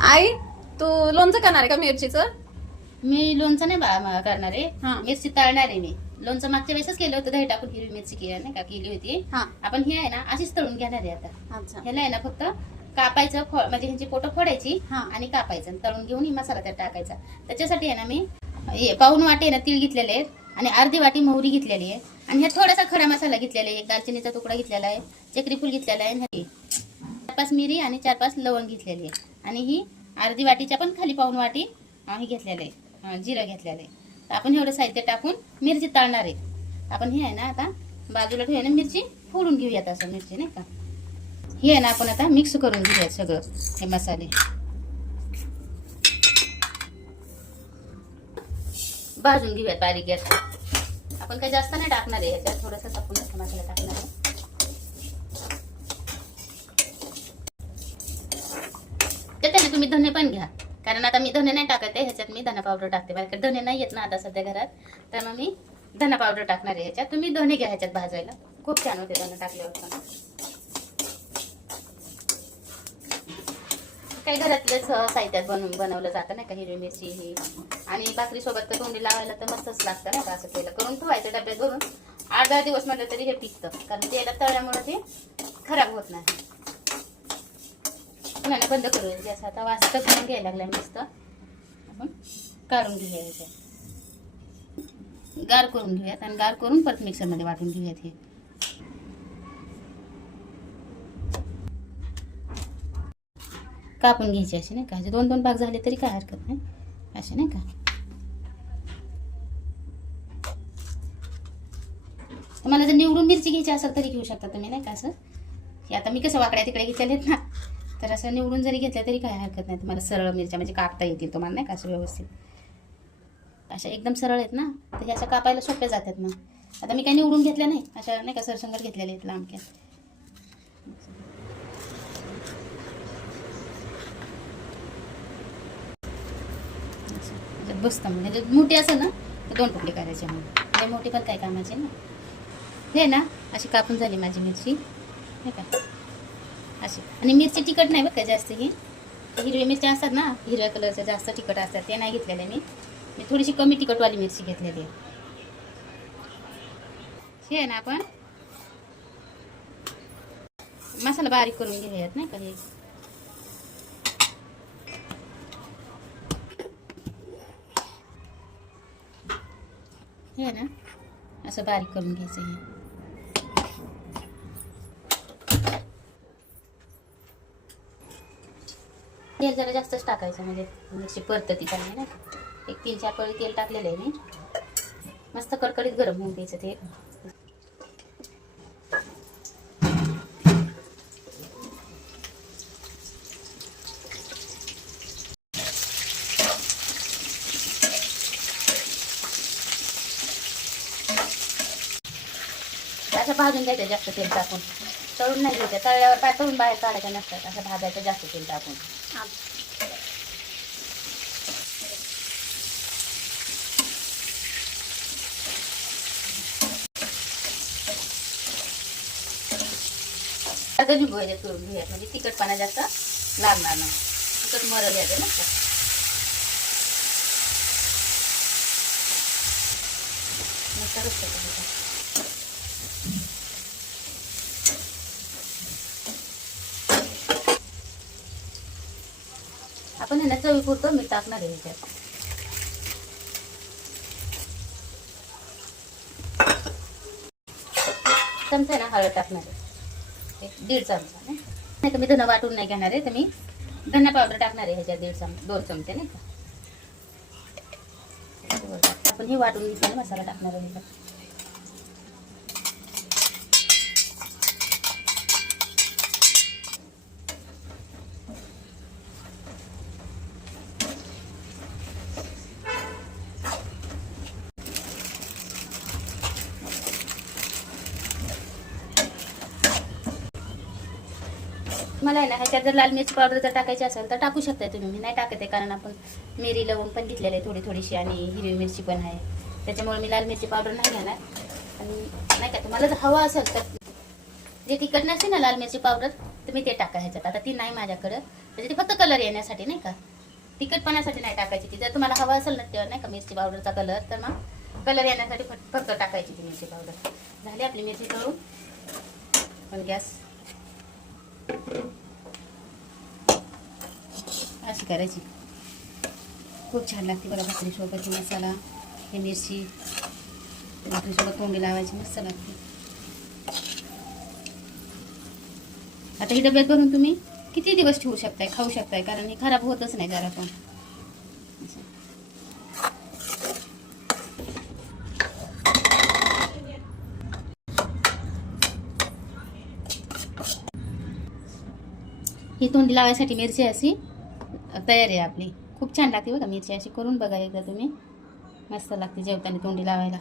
आई तू लोणचं करणार आहे का मिरचीचं? मी लोणचं नाही करणार आहे, हा. मिरची तळणार आहे मी. लोणचं मागच्या वेळेसच केलं होतं, दही टाकून हिरवी मिरची केली नाही का, केली होती. हा. आपण ही आहे ना अशीच तळून घेणार आहे आता. अच्छा. ह्याला आहे ना फक्त कापायचं, म्हणजे ह्याची पोटं फोडायची हा. आणि कापायचं आणि तळून घेऊन ही मसाला त्यात टाकायचा. त्याच्यासाठी आहे ना मी पाऊण वाटी आहे ना तीळ घेतलेले आहेत आणि अर्धी वाटी मोहरी घेतलेली आहे आणि हे थोडासा खडा मसाला घेतलेला आहे, एक दालचिनीचा तुकडा घेतलेला आहे, चक्री फूल घेतलेला आहे, 4-5 मिरी आणि 4-5 लवंग घेतलेली आहे आणि ही अर्धी वाटीच्या पण खाली पाऊण वाटी हे घेतलेलं आहे, जिरं घेतलेलं आहे. तर आपण एवढं साहित्य टाकून मिरची तळणार आहे. आपण ही आहे ना आता बाजूला ठेवूया ना, मिरची फोडून घेऊयात असं मिरची नाही का. हे आहे ना आपण आता मिक्स करून घेऊयात सगळं हे मसाले. भाजून घेऊयात बारीक गॅस. आपण काही जास्त नाही टाकणार आहे ह्याच्यात, थोडासा आपण मसाला टाकणार आहे. त्याने तुम्ही धने पण घ्या, कारण आता मी धने नाही टाकत आहे ह्याच्यात, मी धना पावडर टाकते. माझ्याकडे धने नाही येत ना आता सध्या घरात, तर मग मी धना पावडर टाकणार आहे ह्याच्यात. तुम्ही धने घ्या ह्याच्यात भाजायला, खूप छान होते धने टाकल्यावर. काही घरातलेच साहित्यात बनवलं जातं नाही का, हिरवी मिरची ही. आणि भाकरी सोबत तर तोंडी लावायला तर मस्तच लागतं नाही का. असं केलं करून ठेवायचं डब्यात भरून, 8-10 दिवस म्हटलं तरी हे टिकतं, कारण तेला तळल्यामुळे ते खराब होत नाही. पुन्हा बंद करूया गॅस. आता वास तर करून घ्यायला लागलाय मस्त. आपण काढून घेऊया ह्याच्यात, गार करून घेऊयात आणि गार करून परत मिक्सरमध्ये वाटून घेऊयात. हे कापून घ्यायचे असे नाही का, 2-2 भाग झाले तरी काय हरकत नाही, असे नाही का. तुम्हाला जर निवडून मिरची घ्यायची असेल तरी घेऊ शकता तुम्ही नाही का. असं की आता मी कसं वाकड्या तिकडे घेतलेले आहेत ना, तर असं निवडून जरी घेतलं तरी काय हरकत नाही. तुम्हाला सरळ मिरच्या म्हणजे कापता येतील तुम्हाला नाही का, असं व्यवस्थित. अशा एकदम सरळ आहेत ना, तर हे अशा कापायला सोप्या जातात. मग आता मी काही निवडून घेतल्या नाही, अशा नाही का सरसंगट घेतलेल्या आहेत लांबक्या. बसतं म्हणजे मोठी असं ना तर 2 तुकडे करायचे, मग मोठी पण काय कामाचे ना. हे ना अशी कापून झाली माझी मिरची नाही का, अशी. आणि मिरची तिखट नाही बघ का जास्त. ही हिरवी मिरच्या असतात ना, हिरव्या कलरच्या जास्त तिखट असतात, ते नाही घेतलेले मी थोडीशी कमी तिखटवाली मिरची घेतलेली आहे. हे आहे ना आपण मसाला बारीक करून घेऊयात नाही का. हे ना असं बारीक करून घ्यायचं. हे तेल जरा जास्तच टाकायचं, म्हणजे मिरची परतती चांगली नाही का. एक 3-4 पळी तेल टाकलेलं आहे मी. मस्त कडकडीत गरम होऊन द्यायचं ते. असं भाजून घ्यायचं जास्त तेल टाकून, तळून नाही घ्यायचं. तळल्यावर काय तळून बाहेर काढायचं नसतात, असं भाजायचं जास्त तेल टाकून. कधी भोयले करून घेऊया, म्हणजे तिखटपणा जास्त लागणार नाही. तिखट मरल द्यायचं ना. आपण ह्याला चवीपुरतं मीठ टाकणार आहे ह्याच्यात. चमचा आहे ना हळद टाकणार आहे, 1.5 चमचा. नाही तर मी धना वाटून नाही घेणार आहे, तर मी धना पावडर टाकणार आहे ह्याच्यात 2 चमचे नाही का. आपण हे वाटून घेतलेला मसाला टाकणार आहे ह्याच्यात. मला आहे ना ह्याच्यात जर लाल मिरची पावडर जर टाकायची असेल तर टाकू शकताय तुम्ही. मी नाही टाकत आहे, कारण आपण मिरी लवंग पण घेतलेलं आहे थोडीशी, आणि हिरवी मिरची पण आहे, त्याच्यामुळे मी लाल मिरची पावडर नाही घेणार. आणि नाही का तुम्हाला जर हवं असेल तर जे तिखट नसते ना लाल मिरची पावडर, तर मी ते टाका ह्याच्यात. आता ती नाही माझ्याकडं, म्हणजे ते फक्त कलर येण्यासाठी नाही का, तिखटपणासाठी नाही टाकायची ती. जर तुम्हाला हवा असेल ना ते नाही का मिरची पावडरचा कलर, तर मग कलर येण्यासाठी फक्त टाकायची ती मिरची पावडर. झाली आपली मिरची तळून. पण गॅस अशी करायची. खूप छान लागते बघा भाकरीसोबत ही मसाला, ही मिरची भाकरीसोबत तोंडी लावायची, मस्त लागते. आता ही डब्यात भरून तुम्ही किती दिवस ठेवू शकताय, खाऊ शकताय, कारण ही खराब होतच नाही जरा पण. ही तोंडी लावायसाठी मिरची अशी तयार आहे आपली. खूप छान लागते बघा मिरची, अशी करून बघा एकदा तुम्ही, मस्त लागते जेवताना तोंडी लावायला.